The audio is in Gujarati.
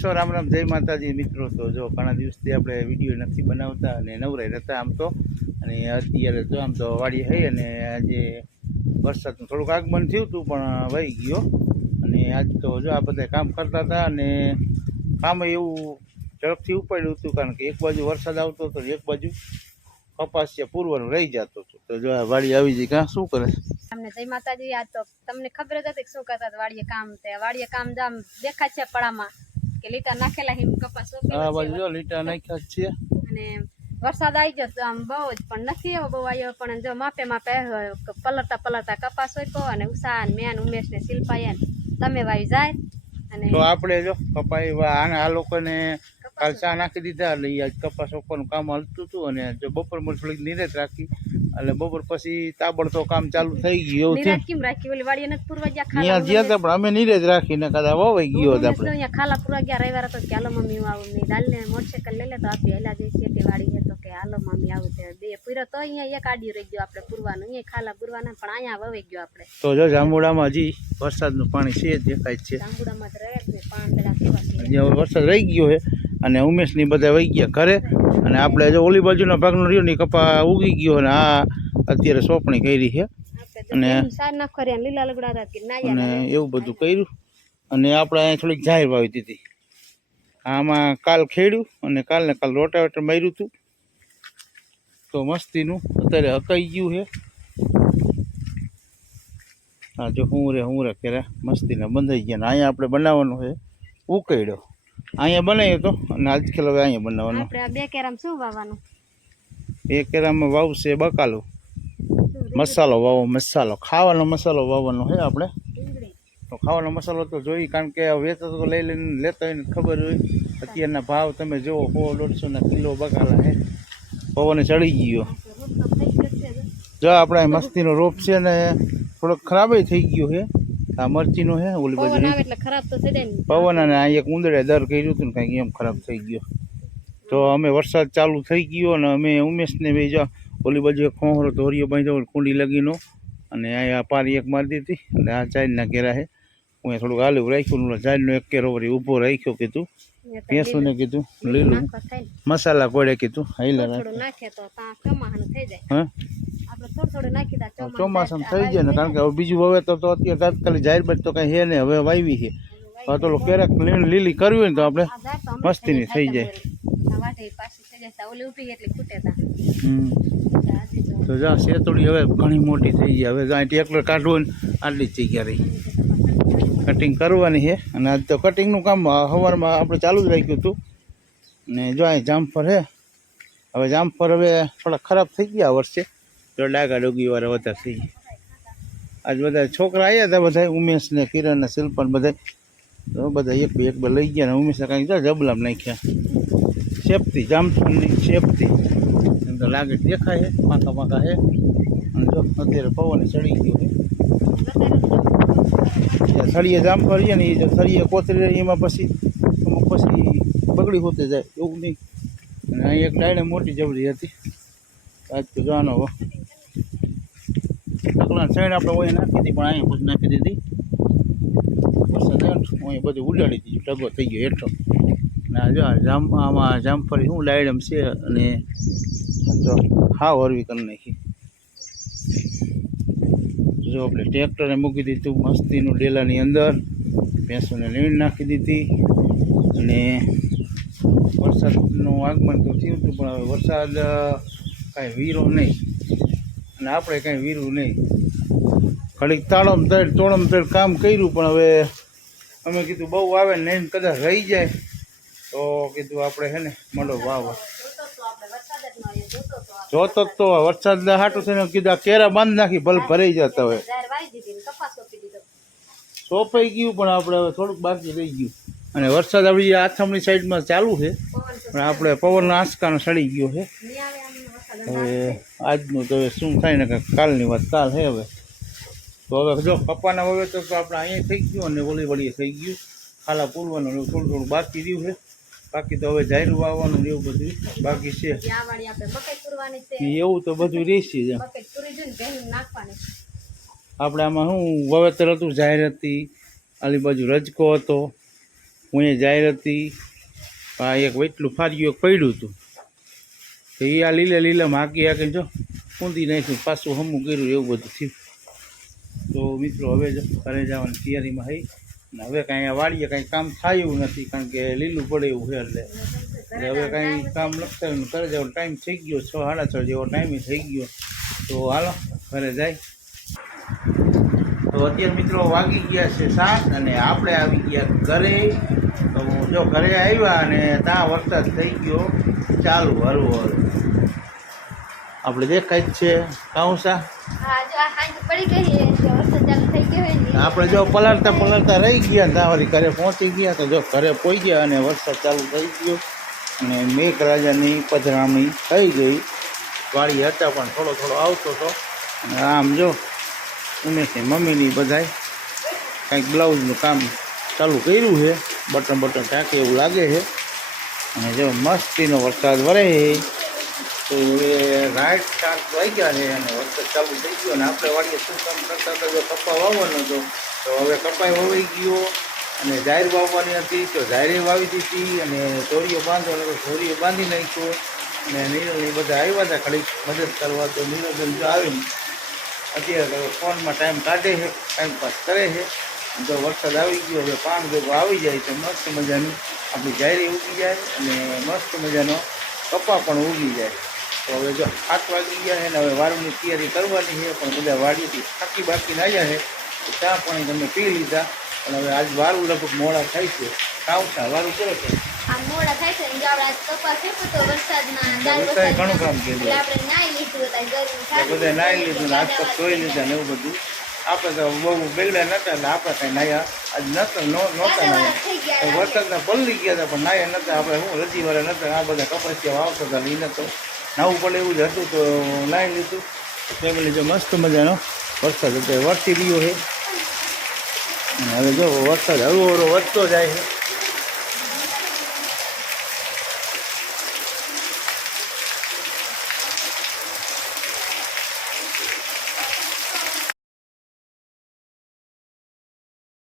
છો? રામ રામ, જય માતાજી. મિત્રો, તો જો ઘણા દિવસથી આપણે વીડિયો નથી બનાવતા અને નવરાઈ રહેતા આમ તો. અને અત્યારે જો આમ તો વાડી થઈ અને આજે વરસાદનું થોડુંક આગમન થયું હતું, પણ વહી ગયો. અને આજ તો જો આ બધા કામ કરતા હતા અને કામ એવું ઝડપથી ઉપાડ્યું હતું, કારણ કે એક બાજુ વરસાદ આવતો હતો એક બાજુ કપાસ છે પૂરવાનું રહી જતો હતો. તો જો આ વાડી આવી જઈ કાં શું કરે? તમને જય માતાજી, આ તો તમને ખબર જ હતી શું કરતા વાડીએ કામ. તે વાડીએ કામ જામ દેખાય છે પડામાં. કે લીટા નાખેલા હિમ કપાસ આ બાજુ જો લીટા નાખ્યા છે અને વરસાદ આવી જતો તો આમ બહુ જ પણ નથી એવો બહુ આવ્યો પણ જો માપે માપે પલરતા પલરતા કપાસ સોંપ્યો અને ઉષા ને મેન ઉમેશ ને શિલ્પાયન તમે વાવી જાય. અને તો આપણે જો કપાઈ આ લોકોને કાલ ચા નાખી દીધા એટલે એ કપાસ રોપવાનું કામ હાલતું હતું અને જો બપોરમાં થોડીક નિરાત રાખી. એટલે બપોર પછી તાબડતો કામ ચાલુ થઈ ગયું એવું કેમ રાખી? ઓલી વાડીએ નથી પૂરવા ગયા ખાલા જ્યાં હતા પણ અમે નિરાત રાખીને કદાચ વવાઈ ગયો હતા આપણે. અહીંયા ખાલા પૂરવા ગયા રવિવાર તો કે હાલો મમ્મી હું આવું. નહીં દાલ ને મોટરસાયકલ લઈ લે તો આપી હેલા જઈ છે કે વાડી છે તો કે હાલો મમ્મી આવું તે બે પૂરો તો અહીંયા એક આડી રહી ગયો આપણે પૂરવાનું. અહીંયા ખાલા પૂરવાના પણ અહીંયા વવાઈ ગયો આપણે. તો જો જાંબુડામાં હજી વરસાદનું પાણી છે દેખાય છે. જાંબુડામાં તો રહે ને પાંદડા કેવા છે. વરસાદ રહી ગયો છે. અને ઉમેશની બધા વહી ગયા ઘરે. અને આપણે જો ઓલી બાજુના ભાગનો રહ્યો ને કપા ઉગી ગયો અને આ અત્યારે સોંપણી કરી છે. અને- એવું બધું કર્યું. અને આપણે અહીંયા થોડીક જાહેર વાવી દીધી. આમાં કાલ ખેડ્યું અને કાલ ને કાલ રોટાવેટર માર્યું હતું તો મસ્તીનું અત્યારે હકાઈ ગયું છે. હા જો હું રે હું રે કેરા મસ્તીના બંધાઈ ગયા ને અહીંયા આપણે બનાવવાનું છે. ઉકેડ્યો અહીંયા બનાવ્યો તો. અને આજ ખેલ હવે અહીંયા બનાવવાનો. આપણે આ બે કેરામ શું વાવવાનું? એ કેરામાં વાવશે બકાલો. મસાલો વાવો મસાલો. ખાવાનો મસાલો વાવવાનો હે આપણે. તો ખાવાનો મસાલો તો જોઈ કારણ કે વેચતો તો લઈ લઈને લેતા હોય ને ખબર હોય. અત્યારના ભાવ તમે જુઓ સો દોઢસોના કિલો બકાલા હે. પવને ચડી ગયો. જો. આપણે મસ્તીનો રોપ છે ને થોડોક ખરાબ થઈ ગયો છે આ મરચીનો હે ઓલી પવન બાજુ આવે એટલે ખરાબ તો થઈ જાય ને. પવન અને આ એક ઉંદરે દર કર્યું હતું ને કાંઈક એમ ખરાબ થઈ ગયો. તો અમે વરસાદ ચાલુ થઈ ગયો અને અમે ઉમેશને બે જો ઓલી બાજુ ખોહરો ધોરીઓ બાંધ્યો કુંડી લગીનો. અને અહીંયા પારી એક મારી દીધી અને આ ચાઈના ઘેરા હે. હું થોડુંક આલુ રાખ્યું ચાઈનો એક કેરો વળી ઊભો રાખ્યો કીધું. ભેંસુને કીધું લીલું. ને. મસાલા કોડે કીધું હાઈલા તો થઈ જાય. હા? થોડું થોડું નાખી દા ચોમાસામાં થઈ જાય ને કારણ કે હવે બીજું હવે તો અત્યારે તાત્કાલિક જાહેર બાદ તો કાંઈ હે ને હવે વાવી છે. હવે તો ક્યારેક લીલ- લીલી કરવી હોય ને તો આપણે મસ્તીની થઈ જાય. તા. જા શેતોડી હવે ઘણી મોટી થઈ ગઈ હવે જ્યાં ટેક્ટર કાઢવું ને આટલી જ જગ્યા રહી. કટિંગ કરવાની છે અને આજ તો કટિંગનું કામ સવારમાં આપણે ચાલુ જ રાખ્યું હતું. ને જો અહીં જામફળ છે હવે જામફળ હવે થોડા ખરાબ થઈ ગયા વર્ષે. તો ડાગા ડોગીવાળા બધા થઈ આજ બધા છોકરા આવ્યા હતા બધા, ઉમેશ ને કિરણ ને શિલ્પન બધા. તો બધા એક બે એક બે લઈ ગયા ને ઉમેશ કાંઈક જો જબલામ નાખ્યા. સેફથી જામફળની સેફટી એમ તો લાગે દેખાય માખા માખા છે. અને જો, અત્યારે પવન ચડી ગયો છે. સળીએ જામફળ છે ને એ જો થળીએ કોતરી રહી, એમાં પછી અમુક પછી બગડી હોતે જાય, એવું નહીં. અને અહીં એક ડાયણે મોટી જબરી હતી. આજ તો જવાનો હો સાઈડ આપણે ઓય નાખી હતી, પણ અહીંયા પછી નાખી દીધી. વરસાદ અહીં બધું ઉડાડી દીધું ટગો થઈ ગયો હેઠો. ના જો આ જામ, આમાં જામફળી શું લાઈડમ છે અને જો હાવ હરવી કરી નાખી. જો આપણે ટ્રેક્ટરે મૂકી દીધું, મસ્તીનું ડેલાની અંદર, ભેંસોને લીણ નાખી દીધી, અને વરસાદનું આગમન તો થયું હતું, પણ હવે વરસાદ કાંઈ વીરો નહીં. અને આપણે કાંઈ વીરું નહીં. ખાલી તાળમ તળ તોળમ તળ કામ કર્યું, પણ હવે અમે કીધું બહુ આવે ને એમ કદાચ રહી જાય. તો કીધું આપણે હે ને મળો વાવ. જોતો તો વરસાદ હાટું થઈને કીધું કેરા બાંધ નાખી, ભલે ભરાઈ જતા હોય. સોંપાઈ ગયું, પણ આપણે હવે થોડુંક બાકી રહી ગયું. અને વરસાદ આપણી આથમણી સાઈડમાં ચાલુ છે, પણ આપણે પવનનો આંચકાનો સડી ગયો છે નહીં આવે આમ વરસાદ હવે આજનું તો હવે શું થાય ને કે કાલની વાત કાલ છે હવે. તો હવે જો પપ્પાના વાવેતર તો આપણે અહીંયા થઈ ગયું અને ઓલી વળીએ થઈ ગયું. ખાલા પૂરવાનું એવું થોડું થોડું બાકી રહ્યું છે. બાકી તો હવે જાહેર વાવવાનું એવું બધું બાકી છે. વાળી એવું તો બધું રહેશે જ. આપણે આમાં શું વાવેતર હતું જાહેર હતી. આલી બાજુ રજકો હતો. હું એ જાહેર હતી. આ એક વેટલું ફાર્યું એક પડ્યું હતું. એ આ લીલે લીલામાં હાકી હાકી જો ઊંધી નાખ્યું, પાછું હમું કર્યું એવું બધું થયું. તો મિત્રો, હવે ઘરે જવાની તૈયારીમાં હઈ. ને હવે કાંઈ આ વાડીએ કાંઈ કામ થાય એવું નથી, કારણ કે લીલું પડે એવું છે એટલે. હવે કાંઈ કામ લખતા ઘરે જવાનો ટાઈમ થઈ ગયો, છ, સાડા છ જેવો ટાઈમ થઈ ગયો. તો હાલો, ઘરે જાય. તો અત્યારે મિત્રો વાગી ગયા છે સાત અને આપણે આવી ગયા ઘરે. તો જો ઘરે આવ્યા અને ત્યાં વરસાદ થઈ ગયો. ચાલુ હરવું હરવું આપણે દેખાય જ છે. હોય ને. આપણે જો પલળતા પલળતા રહી ગયા ત્યાં ઘરે પહોંચી ગયા તો જો ઘરે પહોંચી ગયા અને વરસાદ ચાલુ થઈ ગયો. અને મેઘરાજાની પધરામણી થઈ ગઈ. વાળી હતા પણ થોડો થોડો આવતો હતો. અને આમ જો ઉમેશની મમ્મીની બધાય. કંઈક બ્લાઉઝનું કામ ચાલુ કર્યું છે. બટન બટન ટાંકે એવું લાગે છે. અને જો મસ્તીનો વરસાદ વરે તો એ રાઈટ ચાર વાગ્યા છે અને વરસાદ ચાલુ થઈ ગયો અને આપણે વાડીએ શું કામ કરતા હતા? જો કપા વાવવાનો હતો. તો હવે કપાઈ વવાઈ ગયો અને જાહેર વાવવાની હતી. તો જાહેરે વાવી દીધી અને ચોરીઓ બાંધો તો ચોરીઓ બાંધી નાખ્યો. અને નીરજની બધા આવ્યા હતા. ખાલી મદદ કરવા તો નીરજન જો આવીને અત્યારે ફોનમાં ટાઈમ કાઢે છે, ટાઈમ પાસ કરે છે. જો વરસાદ આવી ગયો, હવે પાન ભેગો આવી જાય તો મસ્ત મજાનું. આપણી જાહેરી ઉગી જાય અને મસ્ત મજાનો કપા પણ ઉગી જાય. તો હવે જો આઠ વાગી ગયા છે ને હવે વારુની તૈયારી કરવાની છે પણ બધા વાડીથી થાકી બાકી આવ્યા છે તો ચા પાણી તમે પી લીધા. પણ હવે આજ વારું લગભગ મોડા થાય છે. કાવસા વારું કરો છો? મોડા થાય છે આજ ઘણું કામ કર્યું. બધા નાહી લીધું હાથ પગ ધોઈ લીધા ને એવું બધું. આપણે તો બહુ બેગડા નહોતા એટલે આપણે કાંઈ નાહ્યા આજ નહોતા નો- નહોતા ગયા વરસાદના પલળી ગયા હતા પણ નાહ્યા નહોતા આપણે શું રજીવાળા નહોતા આ બધા કપાસિયા વાવતા હતા તો નાવું પડે એવું જ હતું તો નાહી લીધું. ફેમિલી જો મસ્ત મજાનો વરસાદ અત્યારે એ વરસી રહ્યો છે. હવે જો વરસાદ હળવો હળવો વધતો જાય છે.